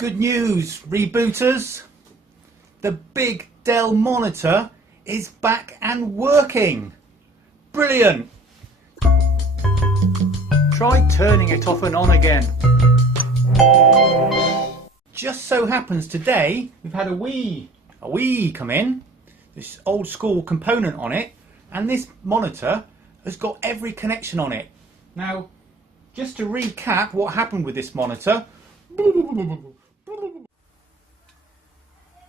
Good news, rebooters! The big Dell monitor is back and working! Brilliant! Try turning it off and on again. Just so happens today we've had a Wii come in, this old school component on it, and this monitor has got every connection on it. Now, just to recap what happened with this monitor,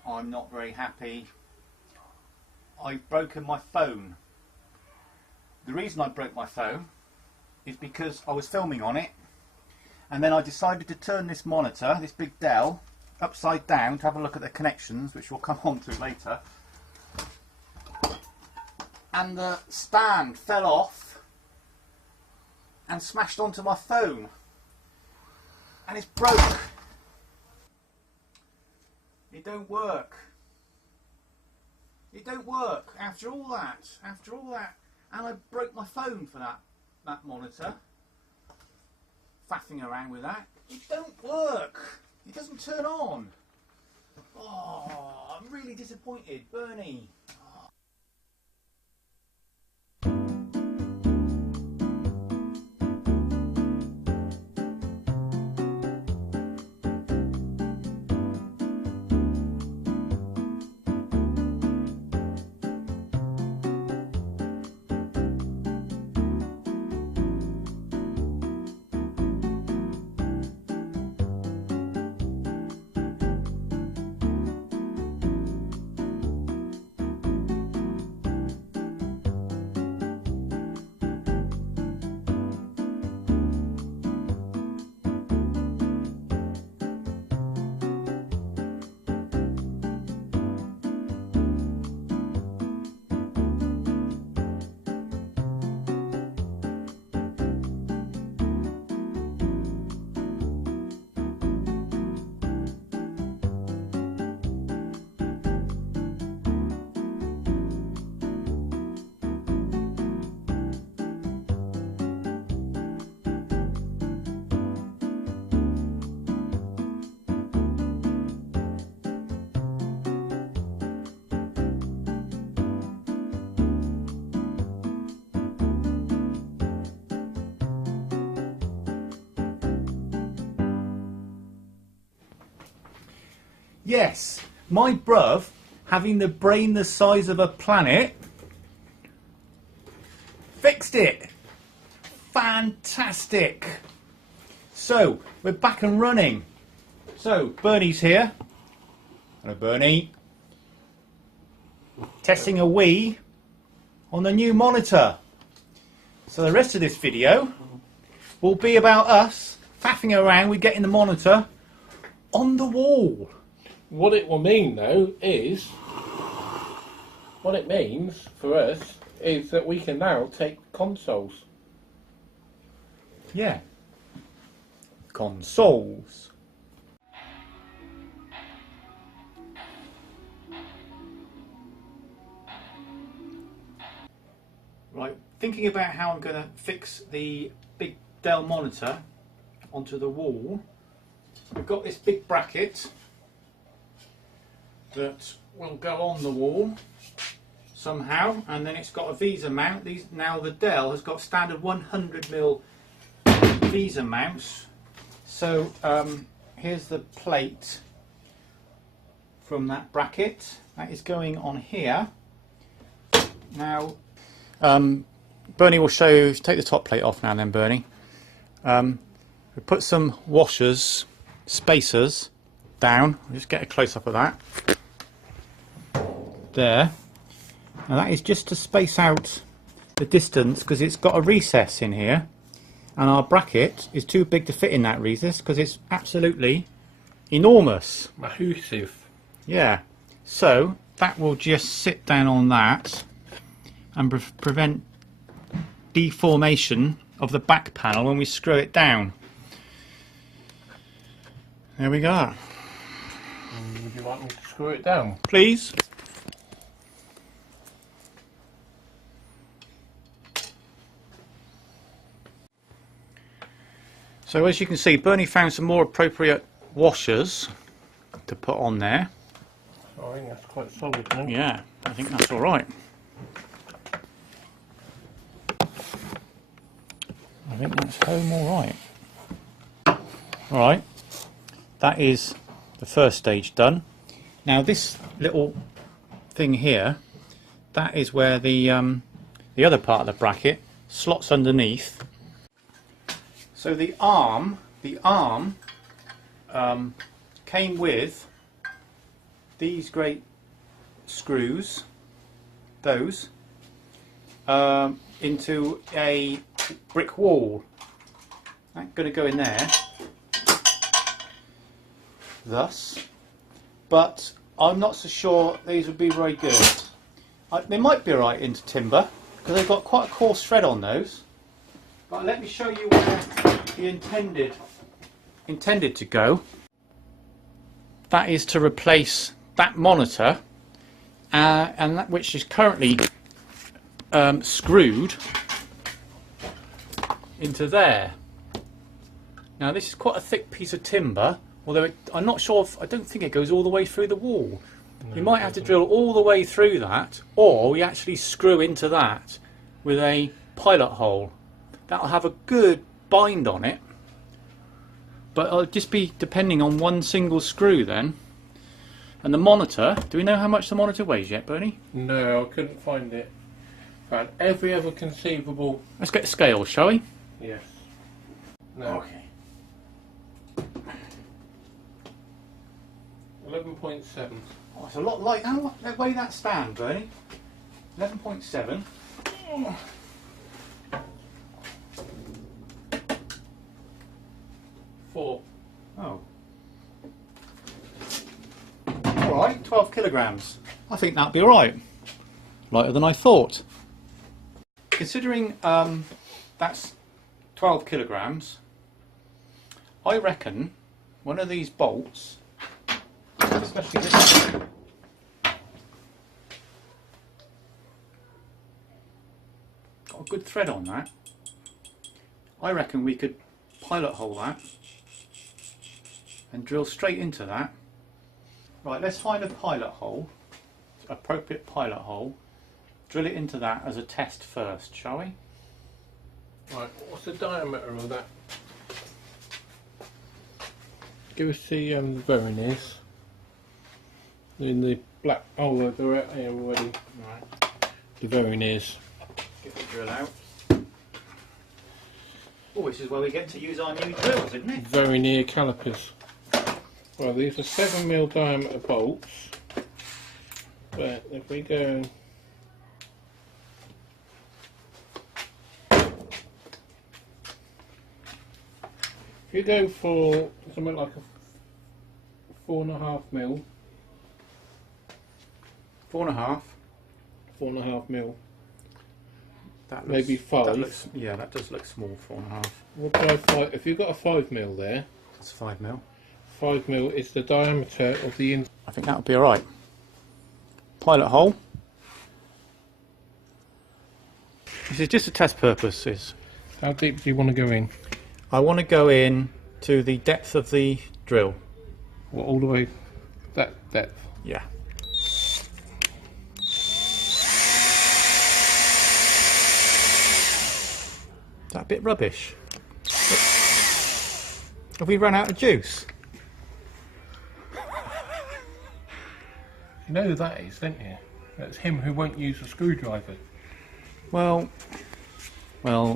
I'm not very happy. I've broken my phone. The reason I broke my phone is because I was filming on it, and then I decided to turn this monitor, this big Dell, upside down to have a look at the connections, which we'll come on to later. And the stand fell off and smashed onto my phone, and it's broke. It don't work. It don't work after all that, and I broke my phone for that monitor. Faffing around with that. It don't work. It doesn't turn on. Oh, I'm really disappointed, Bernie. Yes, my bruv, having the brain the size of a planet, fixed it. Fantastic. So, we're back and running. So, Bernie's here. Hello, Bernie. Testing a Wii on the new monitor. So the rest of this video will be about us faffing around with getting the monitor on the wall. What it will mean, though, is, what it means for us is that we can now take consoles. Yeah. Consoles. Right, thinking about how I'm going to fix the big Dell monitor onto the wall. We've got this big bracket that will go on the wall somehow, and then it's got a Visa mount. Now the Dell has got standard 100mm Visa mounts. So here's the plate from that bracket. That is going on here. Now Bernie will show you, take the top plate off now then, Bernie. We put some washers, spacers down. I'll just get a close-up of that. There. Now that is just to space out the distance, because it's got a recess in here, and our bracket is too big to fit in that recess because it's absolutely enormous. Massive. Yeah. So that will just sit down on that and prevent deformation of the back panel when we screw it down. There we go. Would you like me to screw it down? Please. So as you can see, Bernie found some more appropriate washers to put on there. I think that's quite solid now. Yeah, I think that's all right. I think that's home all right. All right, that is the first stage done. Now this little thing here, that is where the other part of the bracket slots underneath. So the arm came with these great screws, those, into a brick wall. That's going to go in there, thus. But I'm not so sure these would be very good. They might be right into timber because they've got quite a coarse thread on those. But let me show you where the intended to go. That is to replace that monitor, and that which is currently screwed into there. Now this is quite a thick piece of timber, although I'm not sure I don't think it goes all the way through the wall. No, we might have to drill all the way through that, or we actually screw into that with a pilot hole. That'll have a good bind on it, but it'll just be depending on one single screw then. And the monitor, do we know how much the monitor weighs yet, Bernie? No, I couldn't find it. Found every other conceivable... Let's get the scale, shall we? Yes. No. Okay. 11.7. Oh, it's a lot light. How weigh that stand, Bernie? 11.7. Oh. Four. Oh. Alright, 12 kilograms. I think that'd be alright. Lighter than I thought. Considering that's 12 kilograms, I reckon one of these bolts, especially this one, got a good thread on that. I reckon we could pilot hole that and drill straight into that. Right, let's find a pilot hole, appropriate pilot hole, drill it into that as a test first, shall we? Right, what's the diameter of that? Give us the verniers. In the black, oh they're out here already. Right. The verniers. Get the drill out. Oh, this is where we get to use our new drills, isn't it? Vernier calipers. Well, these are 7mm diameter bolts, but if we go... If you go for something like a 4.5mm. 4.5. 4.5mm. That looks, maybe 5. That looks, yeah, that does look small, 4.5. We'll go 5. If you've got a 5mm there, that's 5mm. 5mm is the diameter of the I think that would be alright. Pilot hole. This is just a test purposes. How deep do you want to go in? I want to go in to the depth of the drill. Well, all the way that depth? Yeah. Is that a bit rubbish? Have we run out of juice? You know who that is, don't you? That's him who won't use a screwdriver. Well,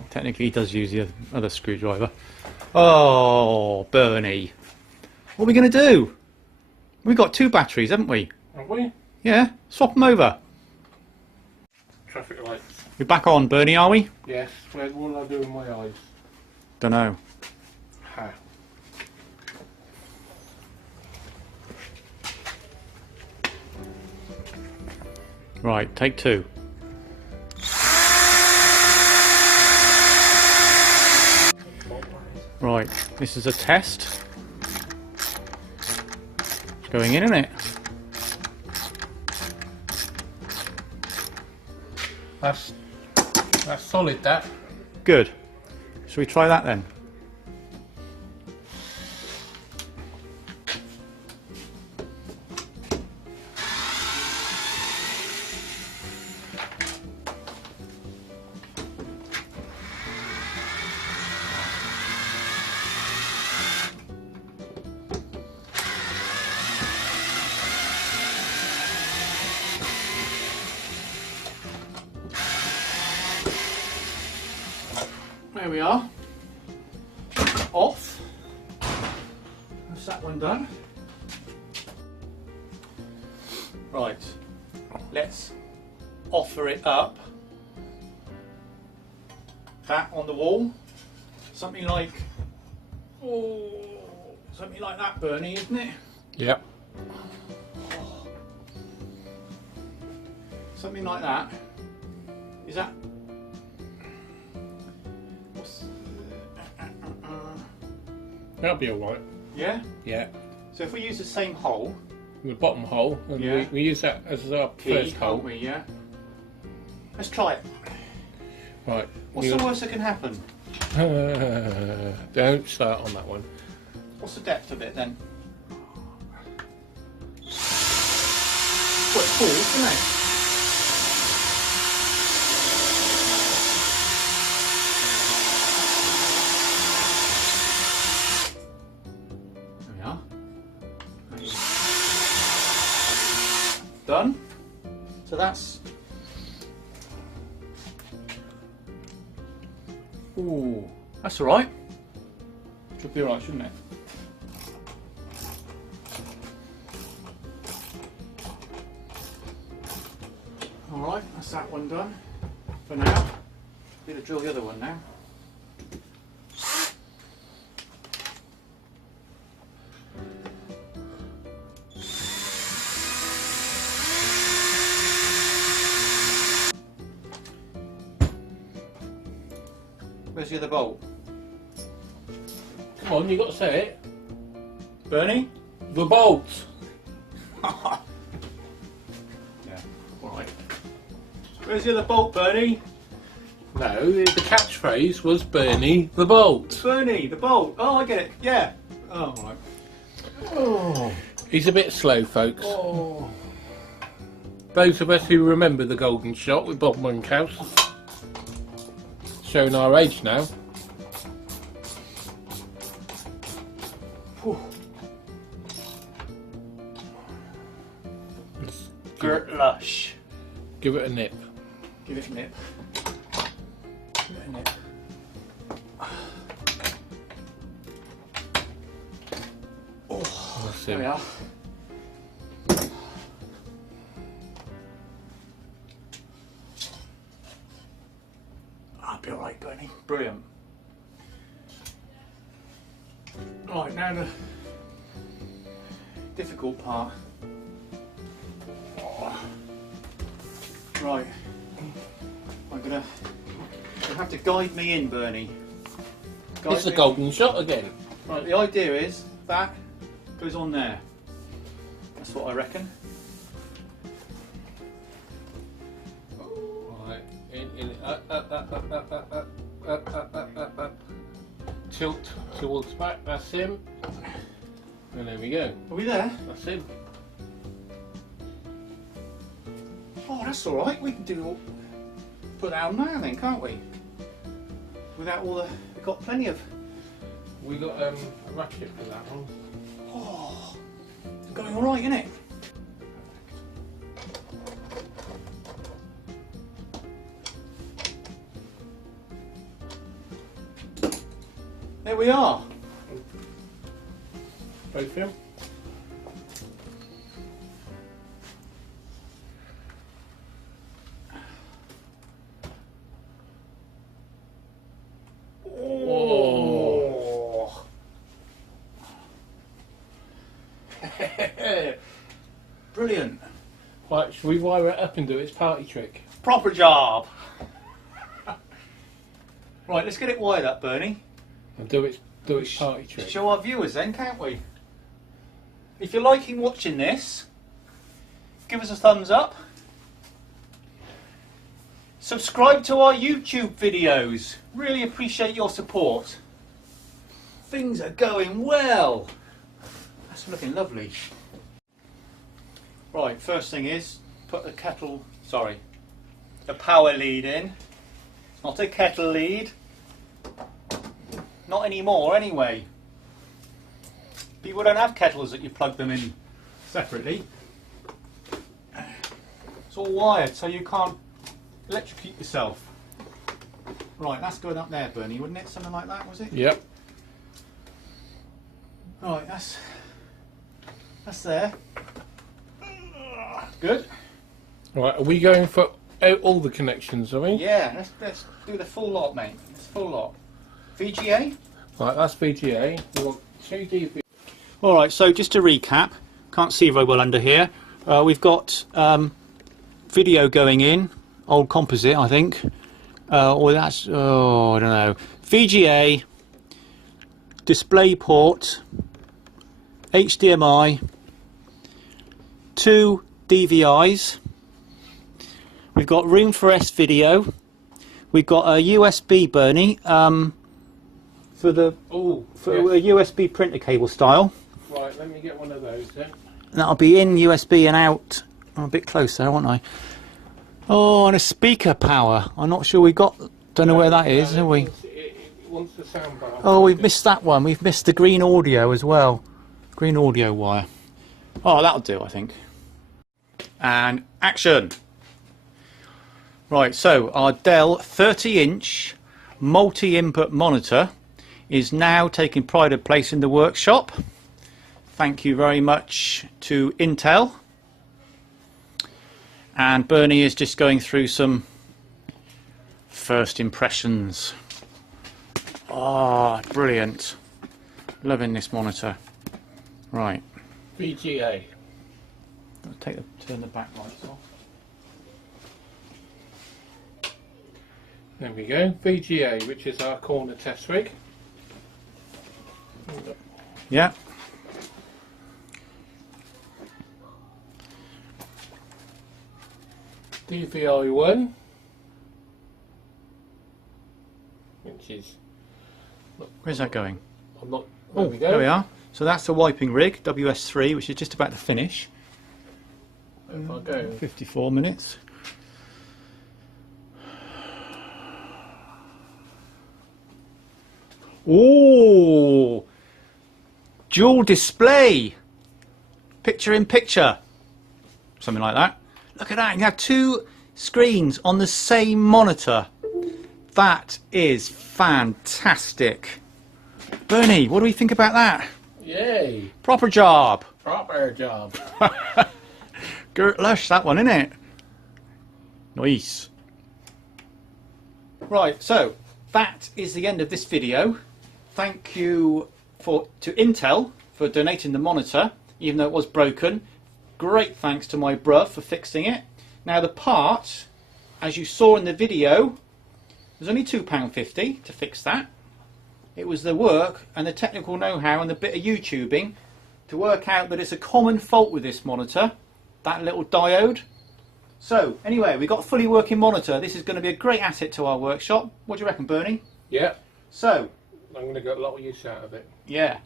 technically he does use the other screwdriver. Oh, Bernie. What are we going to do? We've got 2 batteries, haven't we? Have we? Yeah, swap them over. Traffic lights. We're back on, Bernie, are we? Yes. What will I do with my eyes? Dunno. Ha. Right, take 2. Right, this is a test. It's going in, isn't it? That's solid, that. Good. Shall we try that then? There we are. Off. That's that one done. Right. Let's offer it up. That on the wall. Something like, oh, something like that, Bernie, isn't it? Yep. Something like that. Is that? That'll be alright. Yeah? Yeah. So if we use the same hole, The bottom hole, and Yeah. we use that as our key, first hole. can't we? Yeah. Let's try it. Right. What's the worst that can happen? Don't start on that one. What's the depth of it then? Well, it falls, isn't it? There we are. Done. So that's. Ooh, that's all right. Should be all right, shouldn't it? All right, that's that one done for now. Need to drill the other one now. Where's the other bolt? Come on, you got to say it. Bernie? The bolt. Yeah, all right. Where's the other bolt, Bernie? No, the catchphrase was Bernie the bolt. Bernie, the bolt. Oh, I get it. Yeah. Oh, all right. Oh. He's a bit slow, folks. Oh. Those of us who remember the golden shot with Bob Monkhouse, showing our age now. Whew. Gert lush. Give it a nip. Give it a nip. Give it a nip. Oh, That's there it. we are. I'll be alright, Bernie. Brilliant. Right, now the difficult part. Oh. Right. You'll have to guide me in, Bernie. Guide It's the me. golden shot again. Right, the idea is that goes on there. That's what I reckon. Right, up. Tilt towards the back, that's him. And there we go. Are we there? That's him. Oh, that's all right. We can put that on now then, can't we? Without all the, we've got plenty of. We got a ratchet for that one. Oh, it's going all right, isn't it? There we are. Both of them. Oh. Brilliant. Right, shall we wire it up and do its party trick? Proper job. Right, let's get it wired up, Bernie. And do its party trick. Show our viewers then, can't we? If you're liking watching this, give us a thumbs up. Subscribe to our YouTube videos. Really appreciate your support. Things are going well. That's looking lovely. Right, first thing is put the the power lead in. It's not a kettle lead. Not anymore anyway. People don't have kettles that you plug them in separately. It's all wired so you can't electrocute yourself. Right, that's going up there, Bernie, wouldn't it? Something like that, was it? Yep. Right, that's there. Good. Right, are we going for all the connections, are we? Yeah, let's do the full lot, mate. It's full lot. VGA? Right, that's VGA. We want 2 DV. Alright, so just to recap, can't see very well under here. We've got video going in, old composite, I think. Or that's, oh, I don't know. VGA, display port, HDMI, 2 DVIs. We've got room for S-video. We've got a USB, Bernie, for a USB printer cable style. Right, let me get one of those then. That'll be in USB and out. I'm a bit closer, won't I? Oh, and a speaker power. I'm not sure we got. Don't know where that is, have we? It wants the sound bar. Oh, we've missed that one. We've missed the green audio as well. Green audio wire. Oh, that'll do, I think. And action. Right, so our Dell 30-inch multi-input monitor is now taking pride of place in the workshop. Thank you very much to Intel. And Bernie is just going through some first impressions. Oh, brilliant. Loving this monitor. Right. VGA. Turn the backlights off. There we go. VGA, which is our corner test rig. Yeah. DVI 1, which is. Where's that going? I'm not. There we go. There we are. So that's the wiping rig, WS3, which is just about to finish. If I go. 54 minutes. Oh, dual display, picture in picture, something like that. Look at that, you have 2 screens on the same monitor. That is fantastic. Bernie, what do we think about that? Yay! Proper job. Proper job. Gert Lush, that one, isn't it? Nice. Right, so that is the end of this video. Thank you to Intel for donating the monitor, even though it was broken. Great thanks to my bruv for fixing it. Now the part, as you saw in the video, was only £2.50 to fix that. It was the work and the technical know-how and the bit of YouTubing to work out that it's a common fault with this monitor, that little diode. So anyway, we got a fully working monitor. This is going to be a great asset to our workshop. What do you reckon, Bernie? Yeah. So I'm going to get a lot of use out of it. yeah.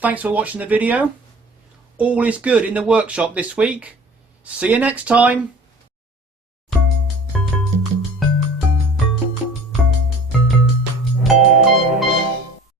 Thanks for watching the video. All is good in the workshop this week. See you next time.